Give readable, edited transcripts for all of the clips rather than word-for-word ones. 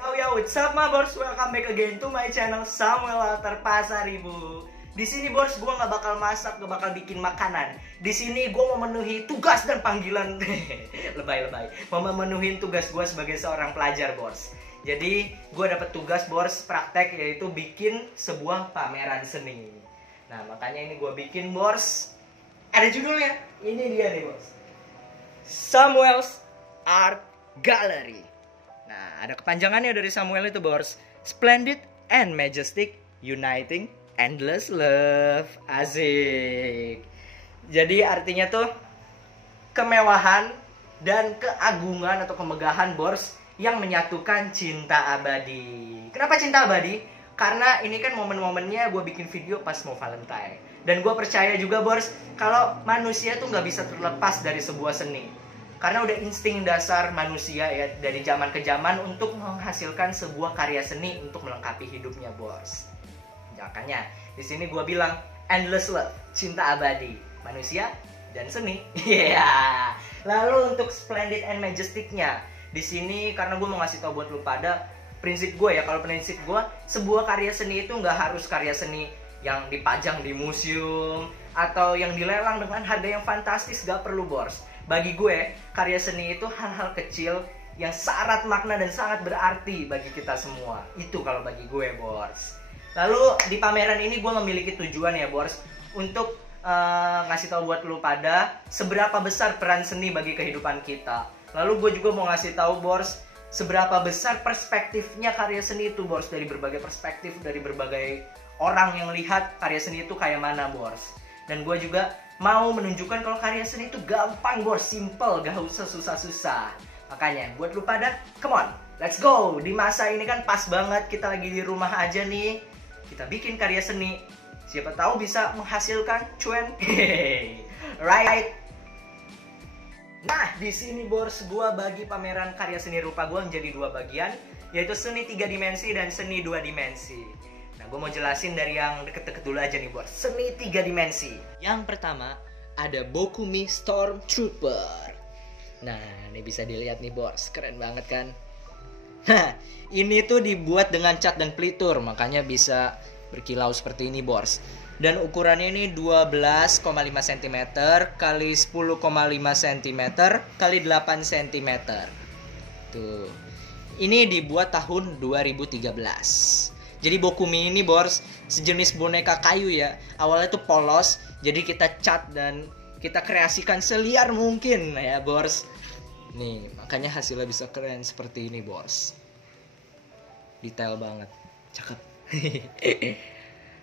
Yo, what's up my bors? Welcome back again to my channel Samuel Altar Pasaribu. Di sini bors, gue nggak bakal masak, gak bakal bikin makanan. Di sini gue memenuhi tugas dan panggilan lebay-lebay. Memenuhi tugas gue sebagai seorang pelajar bors. Jadi gue dapat tugas bors praktek, yaitu bikin sebuah pameran seni. Nah makanya ini gue bikin bors. Ada judulnya, ini dia nih bors, Samuel's Art Gallery. Nah, ada kepanjangannya dari Samuel itu, bors. Splendid and majestic, uniting endless love. Asik. Jadi artinya tuh kemewahan dan keagungan atau kemegahan, bors, yang menyatukan cinta abadi. Kenapa cinta abadi? Karena ini kan momen-momennya gue bikin video pas mau Valentine. Dan gue percaya juga, bors, kalau manusia tuh nggak bisa terlepas dari sebuah seni. Karena udah insting dasar manusia ya dari zaman ke zaman untuk menghasilkan sebuah karya seni untuk melengkapi hidupnya, bos. Makanya di sini gue bilang endless love, cinta abadi, manusia dan seni. Iya. Yeah. Lalu untuk splendid and majestic-nya di sini karena gue mau ngasih tau buat lu pada prinsip gue ya. Kalau prinsip gue, sebuah karya seni itu nggak harus karya seni yang dipajang di museum atau yang dilelang dengan harga yang fantastis, gak perlu, bos. Bagi gue, karya seni itu hal-hal kecil yang syarat makna dan sangat berarti bagi kita semua. Itu kalau bagi gue, bors. Lalu di pameran ini gue memiliki tujuan ya, bors, untuk ngasih tahu buat lu pada seberapa besar peran seni bagi kehidupan kita. Lalu gue juga mau ngasih tahu, bors, seberapa besar perspektifnya karya seni itu, bors, dari berbagai perspektif, dari berbagai orang yang lihat karya seni itu kayak mana, bors. Dan gue juga mau menunjukkan kalau karya seni itu gampang, bos, simple, gak usah susah-susah. Makanya buat lu pada, come on, let's go. Di masa ini kan pas banget, kita lagi di rumah aja nih, kita bikin karya seni. Siapa tahu bisa menghasilkan cuan. Right. Nah, di sini, bos, gua bagi pameran karya seni rupa gua menjadi dua bagian, yaitu seni 3 dimensi dan seni 2 dimensi. Nah, gue mau jelasin dari yang deket-deket dulu aja nih, bos. Seni 3 dimensi. Yang pertama, ada Bokumi Stormtrooper. Nah, ini bisa dilihat nih, bos. Keren banget kan? Nah, ini tuh dibuat dengan cat dan pelitur, makanya bisa berkilau seperti ini, bos. Dan ukurannya ini 12,5 cm kali 10,5 cm kali 8 cm. Tuh. Ini dibuat tahun 2013. Jadi Bokumi ini, bors, sejenis boneka kayu ya. Awalnya tuh polos, jadi kita cat dan kita kreasikan seliar mungkin ya, bors. Nih, makanya hasilnya bisa keren seperti ini, bors. Detail banget, cakep.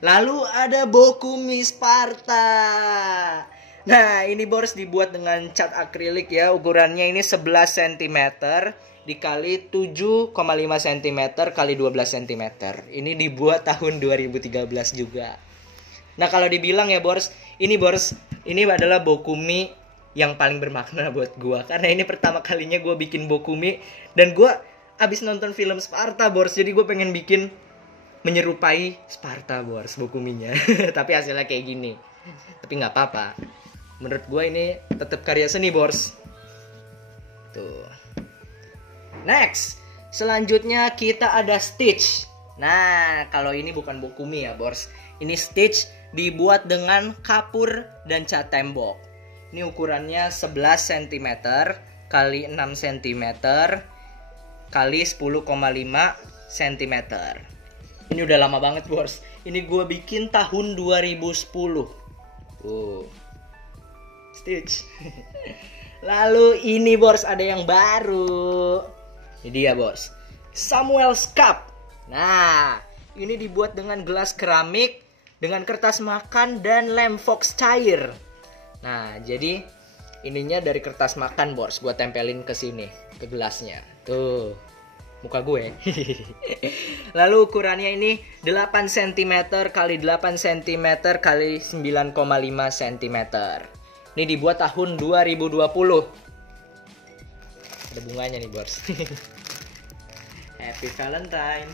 Lalu ada Bokumi Sparta. Nah, ini, bors, dibuat dengan cat akrilik ya. Ukurannya ini 11 cm dikali 7,5 cm kali 12 cm. Ini dibuat tahun 2013 juga. Nah, kalau dibilang ya, bors, ini adalah Bokumi yang paling bermakna buat gua. Karena ini pertama kalinya gua bikin Bokumi. Dan gua abis nonton film Sparta, bors. Jadi gua pengen bikin menyerupai Sparta, bors, Bokuminya. Tapi hasilnya kayak gini. Tapi nggak apa-apa. Menurut gua ini tetap karya seni, bors. Tuh. Next, selanjutnya kita ada Stitch. Nah, kalau ini bukan Bokumi ya, bors. Ini Stitch dibuat dengan kapur dan cat tembok. Ini ukurannya 11 cm kali 6 cm kali 10,5 cm. Ini udah lama banget, bors. Ini gue bikin tahun 2010. Stitch. Lalu ini, bors, ada yang baru. Ini dia, bos, Samuel's Cup. Nah, ini dibuat dengan gelas keramik, dengan kertas makan dan lem fox cair. Nah, jadi ininya dari kertas makan, bos. Gue tempelin ke sini, ke gelasnya. Tuh, muka gue. Lalu ukurannya ini 8 cm kali 8 cm kali 9,5 cm. Ini dibuat tahun 2020. Ada bunganya nih, bos. Happy Valentine.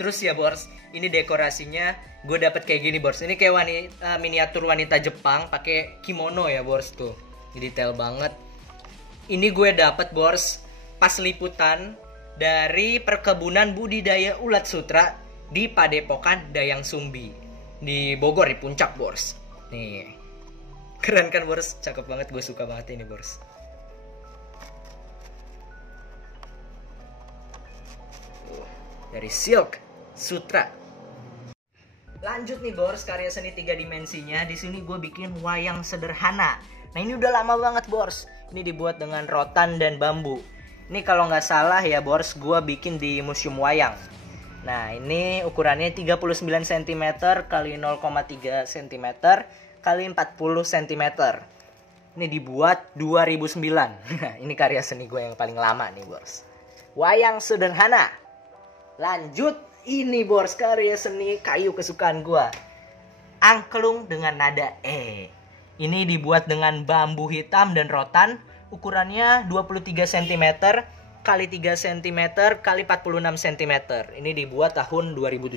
Terus ya, bos, ini dekorasinya gue dapet kayak gini, bos. Ini kayak miniatur wanita Jepang pakai kimono ya, bos, tuh. Detail banget. Ini gue dapet bors pas liputan dari perkebunan budidaya ulat sutra di Padepokan Dayang Sumbi di Bogor, di Puncak bors. Nih, keren kan bors, cakep banget, gue suka banget ini bors. Dari Silk Sutra. Lanjut nih bors, karya seni 3 dimensinya. Di sini gue bikin wayang sederhana. Nah ini udah lama banget bors. Ini dibuat dengan rotan dan bambu. Ini kalau nggak salah ya bors, gue bikin di Museum Wayang. Nah ini ukurannya 39 cm kali 0,3 cm kali 40 cm. Ini dibuat 2009. Ini karya seni gue yang paling lama nih bors. Wayang sederhana. Lanjut, ini bors karya seni kayu kesukaan gua. Angklung dengan nada E. Ini dibuat dengan bambu hitam dan rotan. Ukurannya 23 cm kali 3 cm kali 46 cm. Ini dibuat tahun 2017.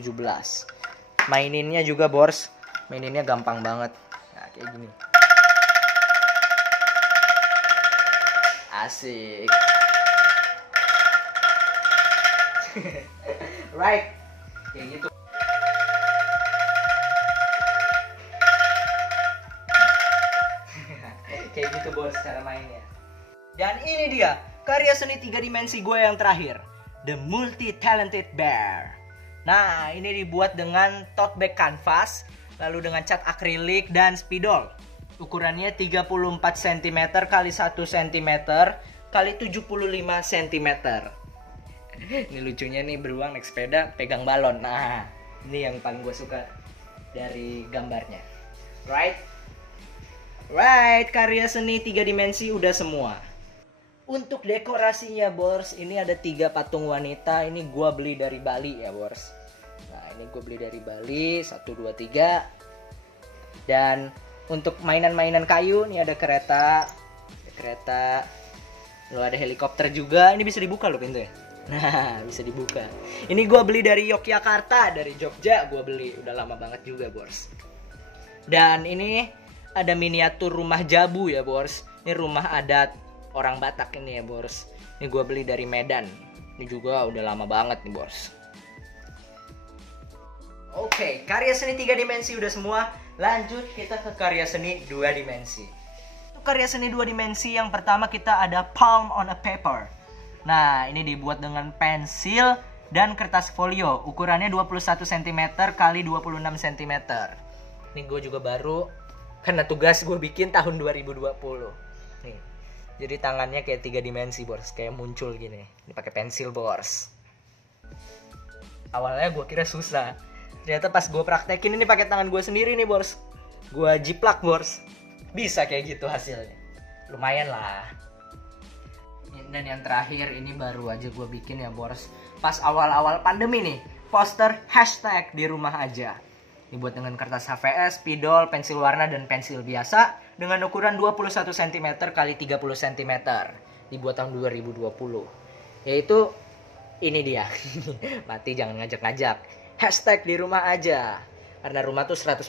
Maininnya juga bors, maininnya gampang banget. Nah, kayak gini. Asik. Right, kayak gitu. Kayak gitu bos cara mainnya. Dan ini dia karya seni 3 dimensi gue yang terakhir, The Multi Talented Bear. Nah ini dibuat dengan tote bag kanvas, lalu dengan cat akrilik dan spidol. Ukurannya 34 cm kali 1 cm kali 75 cm. Ini lucunya nih, beruang naik sepeda pegang balon. Nah ini yang paling gue suka dari gambarnya. Right, karya seni 3 dimensi udah semua. Untuk dekorasinya bors, ini ada 3 patung wanita. Ini gue beli dari Bali ya bors. Nah ini gue beli dari Bali, 1, 2, 3. Dan untuk mainan-mainan kayu, ini ada kereta. Lalu ada helikopter juga. Ini bisa dibuka loh pintunya. Nah bisa dibuka. Ini gue beli dari Yogyakarta, dari Jogja gue beli. Udah lama banget juga bors. Dan ini ada miniatur rumah Jabu ya bors. Ini rumah adat orang Batak ini ya bors. Ini gue beli dari Medan. Ini juga udah lama banget nih bors. Oke, karya seni 3 dimensi udah semua. Lanjut kita ke karya seni 2 dimensi. Untuk karya seni 2 dimensi yang pertama kita ada Palm on a Paper. Nah ini dibuat dengan pensil dan kertas folio. Ukurannya 21 cm kali 26 cm. Ini gue juga baru, karena tugas gue bikin tahun 2020. Nih, jadi tangannya kayak 3 dimensi bors, kayak muncul gini. Ini pakai pensil bors. Awalnya gue kira susah, ternyata pas gue praktekin ini pakai tangan gue sendiri nih bors. Gue jiplak bors, bisa kayak gitu hasilnya. Lumayan lah. Dan yang terakhir ini baru aja gue bikin ya bors. Pas awal-awal pandemi nih, poster hashtag di rumah aja. Dibuat dengan kertas HVS, spidol, pensil warna, dan pensil biasa dengan ukuran 21 cm kali 30 cm. Dibuat tahun 2020. Yaitu ini dia. Mati jangan ngajak-ngajak. Hashtag di rumah aja. Karena rumah tuh 100%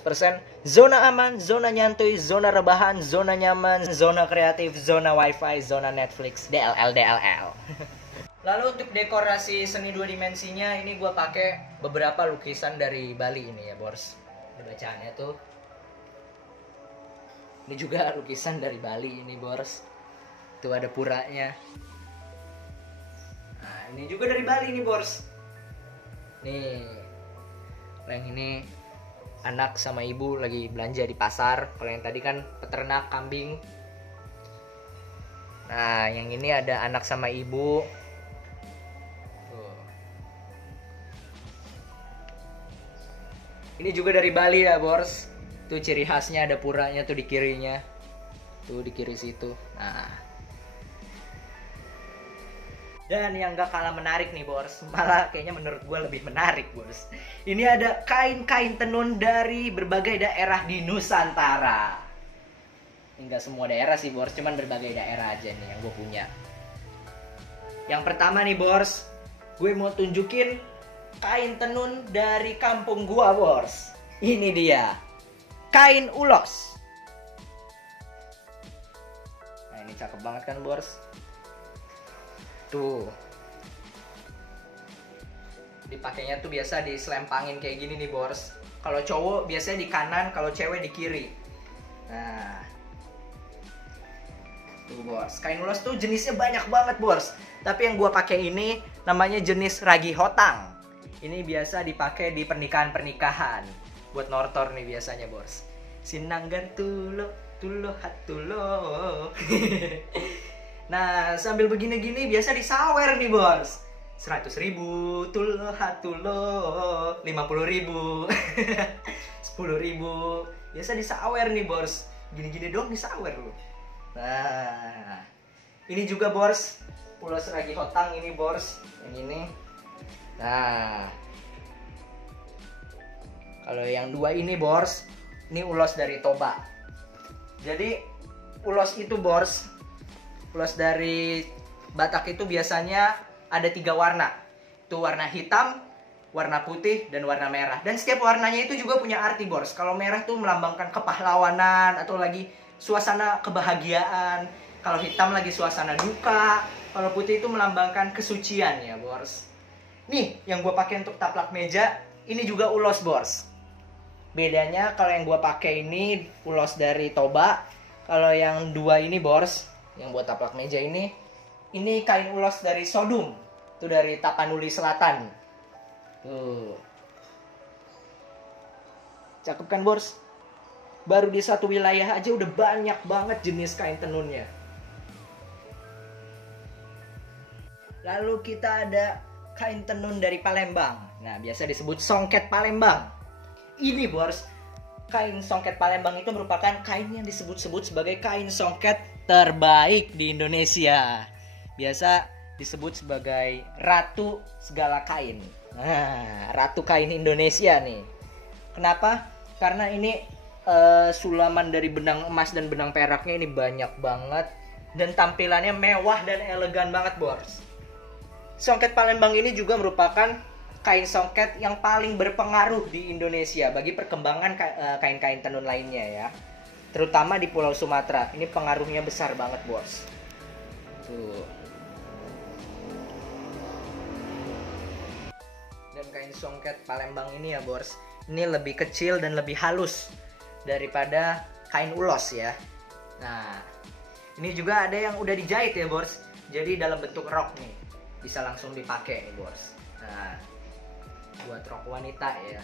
zona aman, zona nyantuy, zona rebahan, zona nyaman, zona kreatif, zona wifi, zona Netflix, DLL. Lalu untuk dekorasi seni 2 dimensinya ini gue pakai beberapa lukisan dari Bali ini ya bors. Bacaannya tuh. Ini juga lukisan dari Bali ini bors. Tuh ada puranya. Nah ini juga dari Bali nih bors. Nih. Yang ini anak sama ibu lagi belanja di pasar. Kalau yang tadi kan peternak kambing. Nah yang ini ada anak sama ibu. Tuh. Ini juga dari Bali ya bors. Tuh ciri khasnya ada puranya tuh di kirinya. Tuh di kiri situ. Nah. Dan yang gak kalah menarik nih bors, malah kayaknya menurut gue lebih menarik bors. Ini ada kain-kain tenun dari berbagai daerah di Nusantara. Enggak semua daerah sih bors, cuman berbagai daerah aja nih yang gue punya. Yang pertama nih bors, gue mau tunjukin kain tenun dari kampung gue bors. Ini dia, kain ulos. Nah ini ini cakep banget kan bors. Tuh. Dipakainya tuh biasa diselempangin kayak gini nih bors. Kalau cowok biasanya di kanan, kalau cewek di kiri. Nah. Tuh bors, kain ulos tuh jenisnya banyak banget bors. Tapi yang gua pakai ini namanya jenis ragi hotang. Ini biasa dipakai di pernikahan-pernikahan. Buat nortor nih biasanya bors. Sinanggar tulo, tulo hatulo. Nah, sambil begini-gini biasa disawer nih bors. 100.000, tulo hatulo, 50.000, 10.000. Biasa disawer nih bors. Gini-gini doang disawer loh. Nah, ini juga bors, ulos ragi hotang ini bors, yang ini. Nah, kalau yang dua ini bors, ini ulos dari Toba. Jadi ulos itu bors, ulos dari Batak itu biasanya ada 3 warna. Itu warna hitam, warna putih, dan warna merah. Dan setiap warnanya itu juga punya arti bors. Kalau merah tuh melambangkan kepahlawanan atau lagi suasana kebahagiaan. Kalau hitam lagi suasana duka. Kalau putih itu melambangkan kesucian ya bors. Nih yang gue pakai untuk taplak meja, ini juga ulos bors. Bedanya kalau yang gue pakai ini ulos dari Toba. Kalau yang dua ini bors, yang buat taplak meja ini kain ulos dari Sodum. Itu dari Tapanuli Selatan. Tuh. Cakep kan bors? Baru di satu wilayah aja udah banyak banget jenis kain tenunnya. Lalu kita ada kain tenun dari Palembang. Nah, biasa disebut songket Palembang. Ini bors, kain songket Palembang itu merupakan kain yang disebut-sebut sebagai kain songket terbaik di Indonesia. Biasa disebut sebagai ratu segala kain. Nah, ratu kain Indonesia nih. Kenapa? Karena ini sulaman dari benang emas dan benang peraknya ini banyak banget. Dan tampilannya mewah dan elegan banget bors. Songket Palembang ini juga merupakan kain songket yang paling berpengaruh di Indonesia bagi perkembangan kain-kain tenun lainnya ya. Terutama di Pulau Sumatera. Ini pengaruhnya besar banget bors. Tuh. Dan kain songket Palembang ini ya bors, ini lebih kecil dan lebih halus daripada kain ulos ya. Nah, ini juga ada yang udah dijahit ya bors. Jadi dalam bentuk rok nih, bisa langsung dipakai nih bors. Nah, buat rok wanita ya.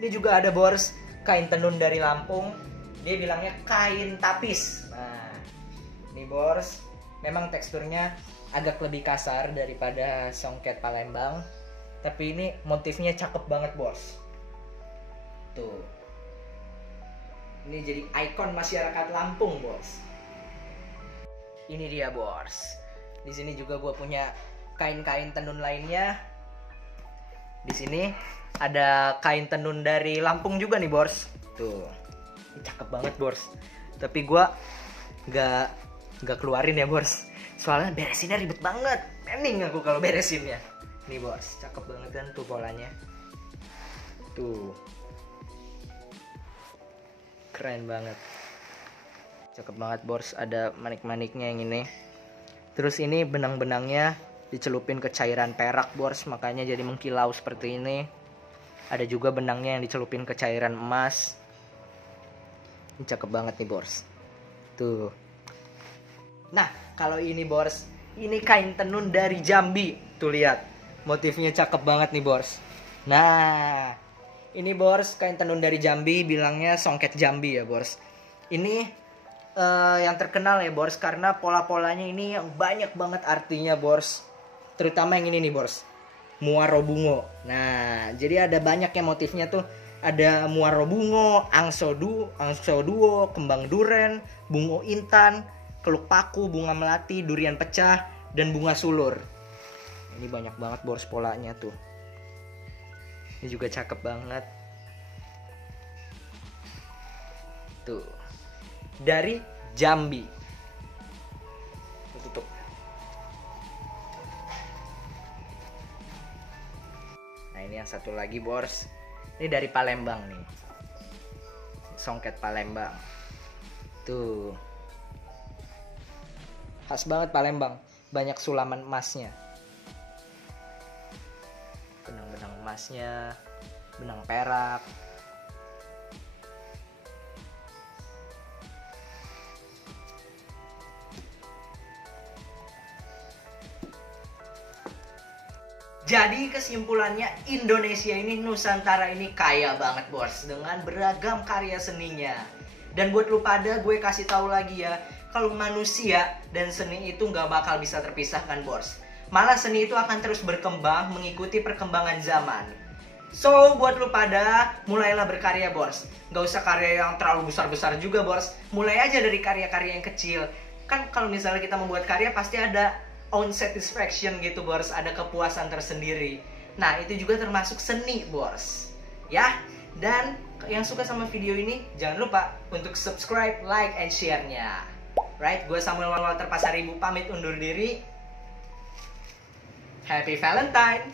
Ini juga ada bors, kain tenun dari Lampung. Dia bilangnya kain tapis. Nah, ini bors, memang teksturnya agak lebih kasar daripada songket Palembang. Tapi ini motifnya cakep banget bors. Tuh. Ini jadi ikon masyarakat Lampung bos. Ini dia bors. Di sini juga gue punya kain-kain tenun lainnya. Di sini ada kain tenun dari Lampung juga nih bors. Tuh. Ini cakep banget bors. Tapi gue gak keluarin ya bors. Soalnya beresinnya ribet banget. Pening aku kalau beresinnya. Nih bos, cakep banget kan tuh polanya. Tuh. Keren banget. Cakep banget bos, ada manik-maniknya yang ini. Terus ini benang-benangnya dicelupin ke cairan perak bos, makanya jadi mengkilau seperti ini. Ada juga benangnya yang dicelupin ke cairan emas. Ini cakep banget nih bos. Tuh. Nah, kalau ini bos, ini kain tenun dari Jambi. Tuh lihat. Motifnya cakep banget nih bors. Nah, ini bors kain tenun dari Jambi, bilangnya songket Jambi ya bors. Ini yang terkenal ya bors, karena pola-polanya ini yang banyak banget artinya bors. Terutama yang ini nih bors, Muaro Bungo. Nah, jadi ada banyak ya motifnya tuh. Ada Muaro Bungo, Angso Duo, Kembang Duren, Bungo Intan, Keluk Paku, Bunga Melati, Durian Pecah, dan Bunga Sulur. Ini banyak banget bors polanya tuh. Ini juga cakep banget. Tuh. Dari Jambi. Tutup. Nah, ini yang satu lagi bors. Ini dari Palembang nih. songket Palembang. Tuh. Khas banget Palembang, banyak sulaman emasnya. Benang-benang emasnya, benang perak. Jadi kesimpulannya, Indonesia ini, Nusantara ini kaya banget bos, dengan beragam karya seninya. Dan buat lu pada, gue kasih tahu lagi ya, kalau manusia dan seni itu nggak bakal bisa terpisahkan bos. Malah seni itu akan terus berkembang mengikuti perkembangan zaman. So buat lu pada, mulailah berkarya bos. Nggak usah karya yang terlalu besar-besar juga bos. Mulai aja dari karya-karya yang kecil. Kan kalau misalnya kita membuat karya pasti ada own satisfaction gitu bos, ada kepuasan tersendiri. Nah itu juga termasuk seni bos. Ya, dan yang suka sama video ini jangan lupa untuk subscribe, like, and share-nya. Right, gue Samuel Walter Pasaribu pamit undur diri. Happy Valentine.